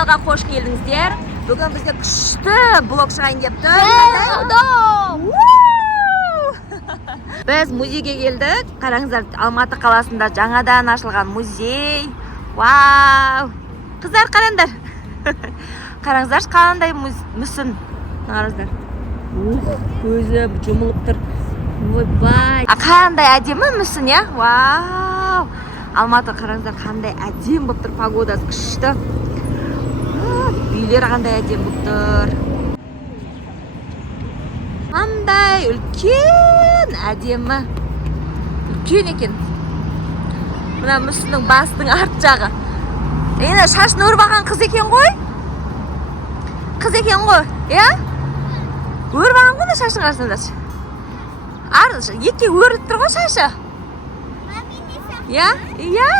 каналға қош келдіңіздер. Бүгін бізде күшті блог шығайын деп тұр. Біз музейге келдік. Қараңыздар, Алматы қаласында жаңадан ашылған музей. Вау! Қыздар, қараңдар. Қараңыздар, қандай мүсін. Қараңыздар. Көзі жұмылып тұр. Ойбай! Қандай әдемі мүсін, я? Вау! Алматы, қараңыздар, қандай әдем болып тұр, погодасы күшті. Үйлер қандай әдем болып тұр. Қандай үлкен әдемі. Үлкен екен. Мына мүсіннің бастың арт жағы. Енді шашын өрбаған қыз екен ғой? Қыз екен ғой, я? Өрбаған ғой шашын қарасыңдаршы. Екке өріліп тұр ғой шашы. Я? Я?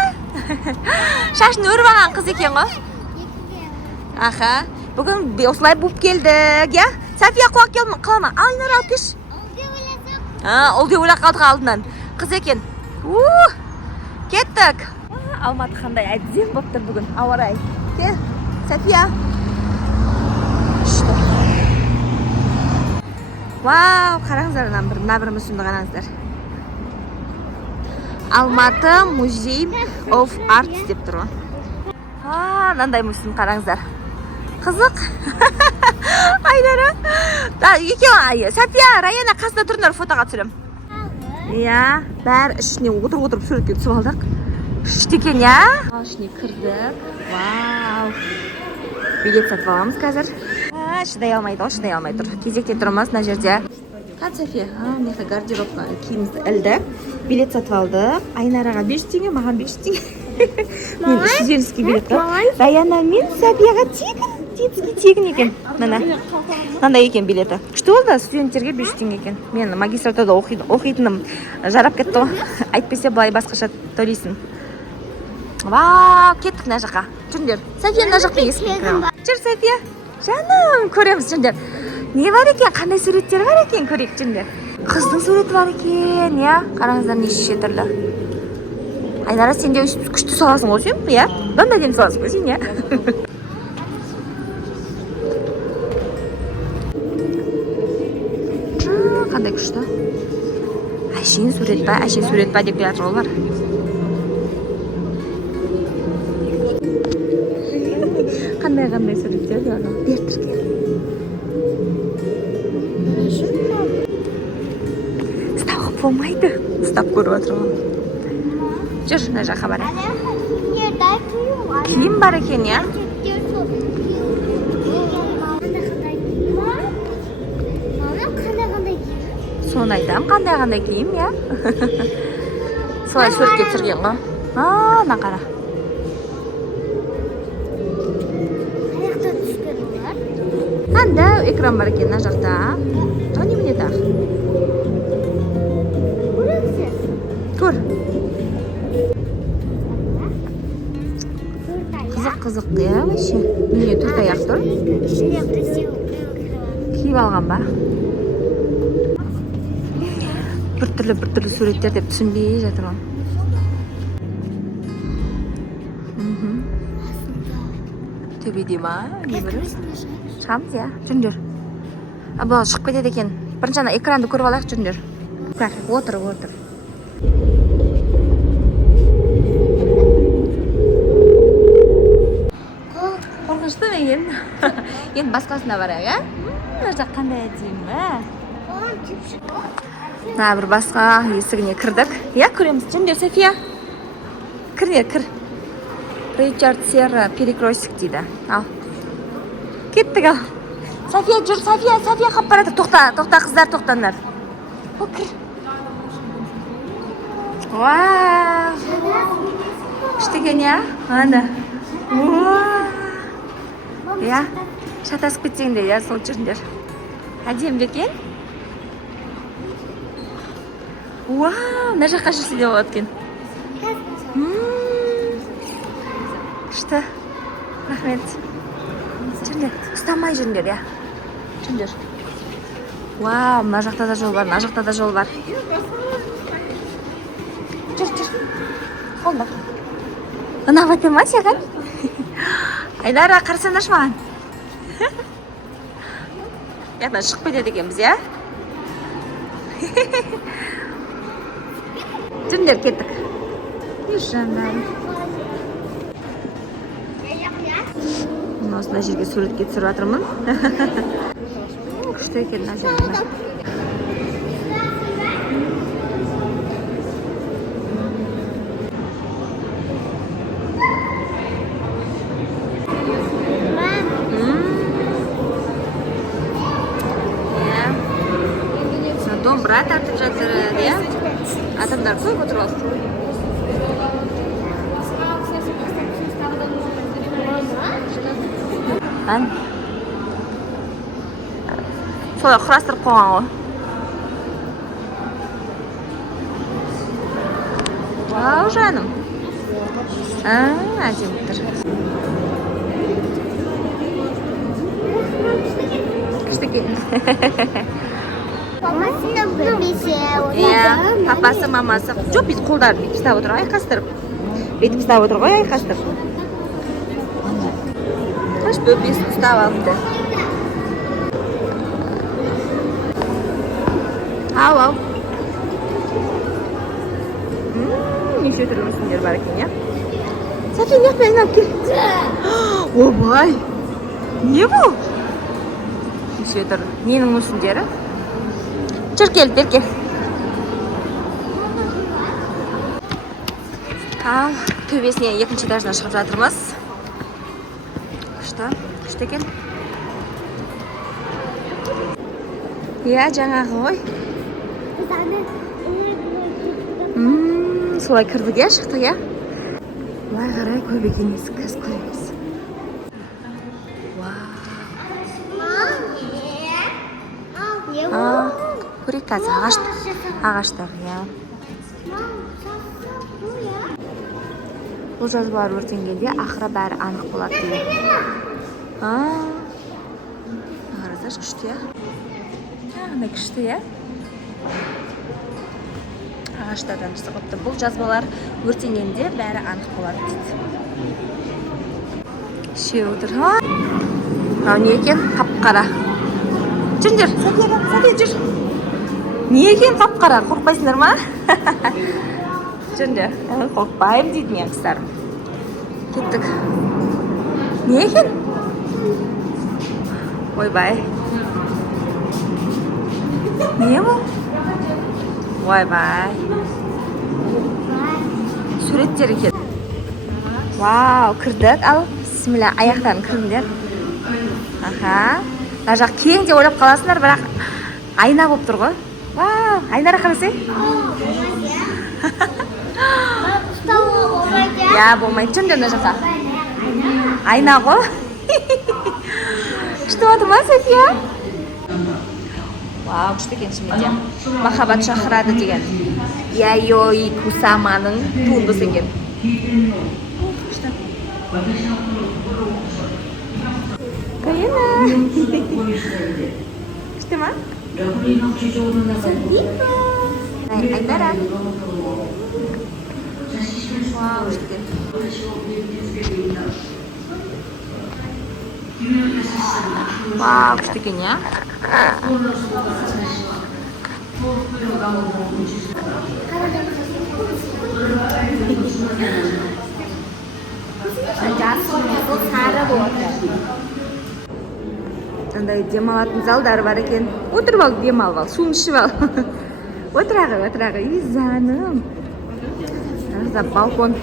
Шашын өрбаған қыз екен ғой? Аха. Бүгін осылай буып келдік, я? София құлақ қалма. Айнар алып кеш. Ол де ойлап қалдық алдынан. Қыз екен. Кеттік. Алматы қандай әдем болып тұр бүгін. Ауа райы. Кел, София. Вау, қараңыздар, мына бір мүсінді қараңыздар. Алматы Museum of Arts деп тұр ғой. Мынандай мүсін қараңыздар. Қызық. Айдары. София, Раяна қасында тұрыңдар, фотоға түсірем. Иә, бәрі ішіне отырып суретке түсіп алдық. Күшті екен, я? Ішіне кірдік. Вау. Билет сатып аламыз қазір. Шыдай алмай тұр. Кезекте тұрмыз мына жерде. София, мына гардеробқа киімімізді ілдік. Билет сатып алдық. Айнараға 5 теңге, маған 5 теңге. Мен студентский билет бар. Раяна мен Софияға тегін екен. Мынандай екен билеті. Күшті болды, студенттерге 5 теңге екен. Мен магистратурада оқитыным жарап кетті ғой. Айтпесе былай басқаша төлейсің. Вау, кеттік мына жаққа. Жүріңдер. София мына жаққа есіп. Жүр, София. Жаным, көреміз, жүріңдер. Не бар екен? Қандай суреттер бар екен? Көрейік, жүріңдер. Қыздың суреті бар екен, я? Қараңыздар, неше түрлі. Айнара, сен де күшті саласың ғой сен, я? Бұнда дем саласың ғой сен, я? Қандай күшті. Әшейін сурет па деп келатыр олар. Қандай суреттер де ана бертірген. Ұстауға болмайды. Ұстап көріп отырмын. Жүр, мына жаққа барайық. Киім бар екен, я? Соны айтам, қандай киім, я? Солай суретке түсірген ғой. Мына қара. Қандай экран бар екен мына жақта. Немене тақ? Көр. Қызық, я, вообще. Міне төрт аяқ тұр. Киіп алған ба? Bir türlü surеттер деп түсінбей жатырмын. Төбеде ма? Не білеміз? Шығамыз, я? Жүріңдер. Бұл шығып кетеді екен. Бірінші ана экранды көріп алайық, жүріңдер. Отыр. Қорқынышты мен. Енді басқасына барайық, я? Мына жақ қандай әдемі. Бір басқа есігіне кірдік. Я, көреміз. Жүріңдер, София. Кір. Ричард Серра перекройсик дейді. Ал. Кеттік, ал. София, жүр, София қап барады. Тоқта, қыздар, тоқтаңдар. Кір. Вау. Күштіген, я? Ана. Я, шатасып кетсеңдер, я, сол жүріңдер. Әдем бекен? Вау, мына жаққа жүрсе де болады екен. Күшті. Рахмет. Жүріңдер, ұстамай жүріңдер, я. Жүріңдер. Вау, мына жақта да жол бар, Жүр. Қолда. Ұнап отыр ма саған? Айнара, қарасаңдаршы маған. Яқтан шығып кетеді екенбіз, иә? Жүріңдер, кеттік. Ешжандар. Осындай жерге суретке түсіріп жатырмын. Күшті екен мына жерде. Домбыра тартып жатыр, иә? Адамдар көп отырып алды. Солай құрастырып қойған ғой. Вау, жаным. Әдемі тұр. Күшті екен. Иә, папасы, мамасы. Жоқ, біз қолдарын бүйтіп ұстап отыр, айқастырып. Бүйтіп ұстап отыр ғой, айқастырып. Қаш бөпесін ұстап алыпты. Ау. Неше түрлі мүсіндер бар екен, иә? Сәкен, яқпен айналып кел. Обай! Не бұл? Неше түрлі. Ненің мүсіндері? Жүр кел, бер кел. Төбесіне екінші этаждан шығып жатырмыз. Күшті екен. Иә, жаңағы ғой. Солай кірдік, иә, шықтық, иә? Бұлай қарай көп екен есік, қазір көреміз. Көрейік қазір ағаштар, иә. Бұл жазбалар өртенгенде ақыры бәрі анық болады дейді. Қарасаш, күшті, иә? Қандай күшті, иә? Ағаштардан шығыпты. Бұл жазбалар өртенгенде бәрі анық болады дейді. Ше отыр. Не екен? Қап-қара. Жүріңдер, Сәкен, жүр. Не екен қап-қара? Қорқпайсыңдар ма? Жүріңдер, қорқпайым дейді мен қыздарым. Кеттік. Не екен? Ойбай. Не бұл? Ойбай. Суреттер екен. Вау, кірдік. Ал, бісміллә, аяқтарын кіріңдер. Мына жақ кең деп ойлап қаласыңдар, бірақ айна болып тұр ғой. Вау, айнара қарасай. Я, болмайды. Жүріңдер мына жаққа. Айна ғой. Күшті болды ма, София? Вау, күшті екен шынымен де. Махаббат шақырады деген Яйои Кусаманың туындысы екен. Кайына. Күшті ма? Айнара. Вау, күшті екен. Вау, күшті екен, я? Андай демалатын залдар бар екен. Отырып ал, демалып ал, суын ішіп ал. Отырағы, изаным. Балкон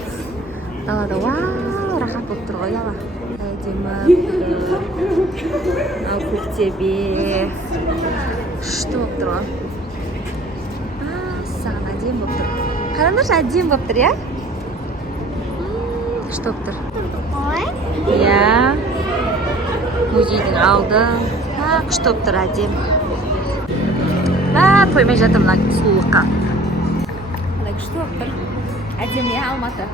далада, вау, рахат болып тұр ғой, яла. Әдемі, көктебе, күшті болып тұр ғой. Саған әдем болып тұр. Қараңдаршы, әдем болып тұр, я? Күшті болып тұр. Я, музейдің алды. Күшті болып тұр, әдем. Қоймай жатыр мына сұлулыққа. Күшті болып тұр. Әдем, я, Алматы.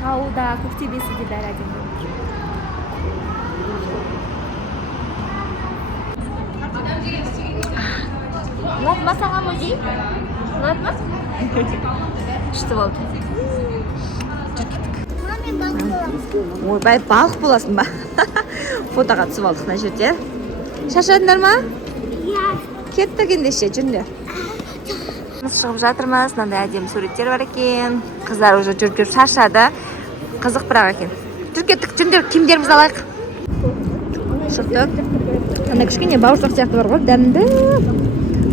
Тауда, көктебесі де бәрі әдем болып тұр. Ұнады ма саған музей? Ұнады ма? Күшті болды. Жүр кеттік. ойбай балық боласың ба? Фотоға түсіп алдық мына жерде. Шаршадыңдар ма? Кеттік ендеше, жүріңдер. Шығып жатырмыз, мынандай әдемі суреттер бар екен. Қыздар уже жүріп шаршады. Қызық бірақ екен. Жүріп кеттік, жүріңдер, киімдерімізді алайық. Шықтық. Андай кішкене бауырсақ сияқты бар ғой, дәмді.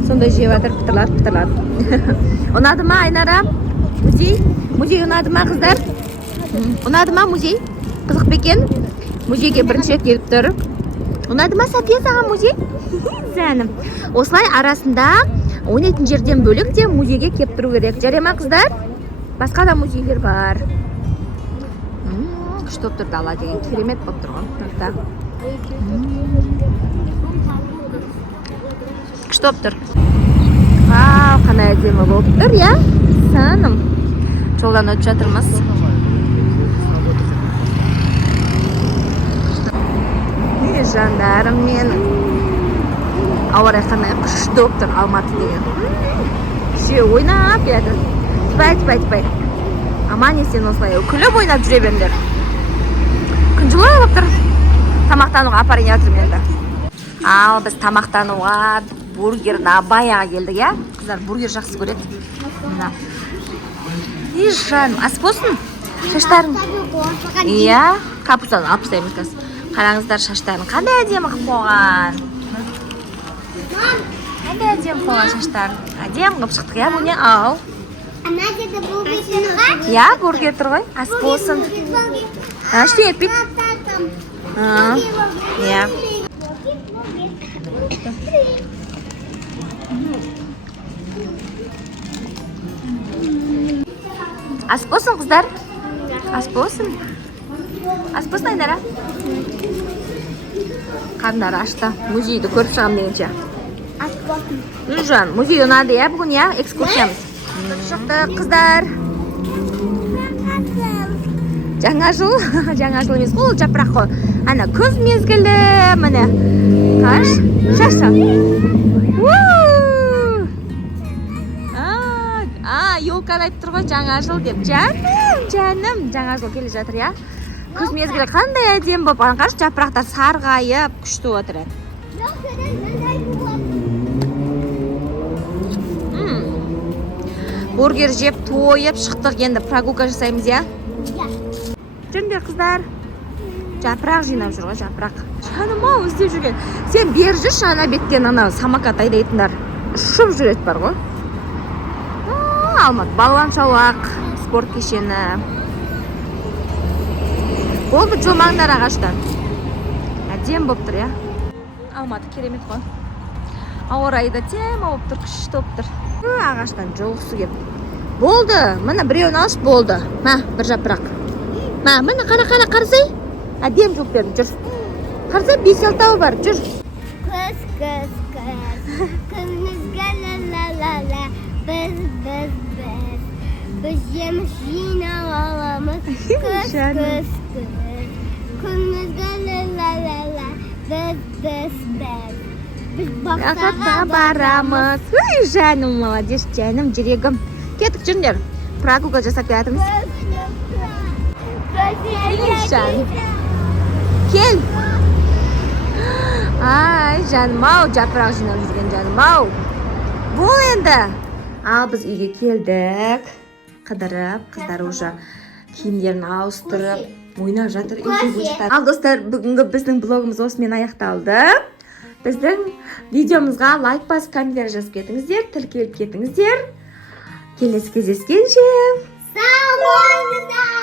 Сондай жеп жатыр, пытырлады. Ұнады ма, Айнара? Музей ұнады ма, қыздар? Ұнады ма музей? Қызық бекен? Музейге бірінші рет келіп тұр. Ұнады ма, Сапия, саған музей? Зәнім. Осылай арасында ойнайтын жерден бөлек те музейге кеп тұру керек. Жарай ма, қыздар? Басқа да музейлер бар. Күшті болып тұр дала деген. Керемет болып тұр ғой. Күшті болып тұр. Вау, қандай әдемі болып тұр, я? Саным. Жолдан өтіп жатырмыз. Жандарым мен. Ауа райы қандай күшті болып тұр, Алматы деген. Ше ойнап еді. Тіпай. Аман есен осылай күліп ойнап жүре беріңдер. Күн жылы болып тұр. Тамақтануға апарайын жатырмын енді. Ал біз тамақтануға бургер Набаяға келдік, я? Қыздар бургер жақсы көреді. Мына. Жаным, ас болсын. Шаштарың. Иә, капустаны алып тастаймыз қазір. Қараңыздар, шаштарын қандай әдемі қылып қойған. Қандай әдемі қойған шаштарын. Әдемі қылып шықтық, я, бұне ау. Ана жерде бургер тұр ғой? Иә, бургер тұр ғой. Ас болсын. Әште епик. Иә. Ас болсын, қыздар. Ас болсын. Ас болсын, Айнара. Қандары ашты. Музейді көріп шығам дегенше. Ас болсын. Нұржан, музей ұнады, я, бүгін, я? Экскурсиямыз. Шықты, қыздар. Жаңа жыл емес қол жапырақ қой. Ана күз мезгілі, міне. Қаш, шаша. Елканы айтып тұр ғой, жаңа жыл деп. Жаным, жаңа жыл келе жатыр, я? Күз мезгілі қандай әдем болып, қаш жапырақтар сарғайып, күшті отыр. Бургер жеп, тойып, шықтық, енді прогулка жасаймыз, я? Жүріңдер, қыздар. Жапырақ жинап жүр ғой, жапырақ. Жаным ау, іздеп жүрген. Сен бер жүрші, ана беттен ана самокат айдайтындар. Ұшып жүреді бар ғой. Алматы балуан шолақ, спорт кешені. Болды жылмаңдар ағаштан. Әдем болып тұр, я? Алматы керемет қой. Ауа райы да тема болып тұр, күшті болып тұр. Ағаштан жылғысы кеп. Болды, міне біреуін алыш, болды. Ма, бір жапырақ. Ма, міне қара қарсай. Әдем жылып бердім, жүр. Қарсай 5-6 бар, жүр. Күз. Күнімізге ла-ла-ла-ла. Біз. Біз жеміс жинап аламыз. Күз. Күнімізге ла-ла-ла-ла. Біз. Біз бақсаға барамыз. Ой, жаным, молодец, жаным, жүрегім. Кеттік, жүріңдер. Прогулка жасап келатырмыз. Кел. Ай, жаным ау, жапырақ жинап жүрген жаным ау. Бұл енді. Ал біз үйге келдік. Қыдырып, қыздар уже киімдерін ауыстырып, ойнап жатыр. Ал достар, бүгінгі біздің блогымыз осымен аяқталды. Біздің видеомызға лайк басып, комментарий жазып кетіңіздер, тіркеліп кетіңіздер. Келесі кездескенше. Сау болыңыздар.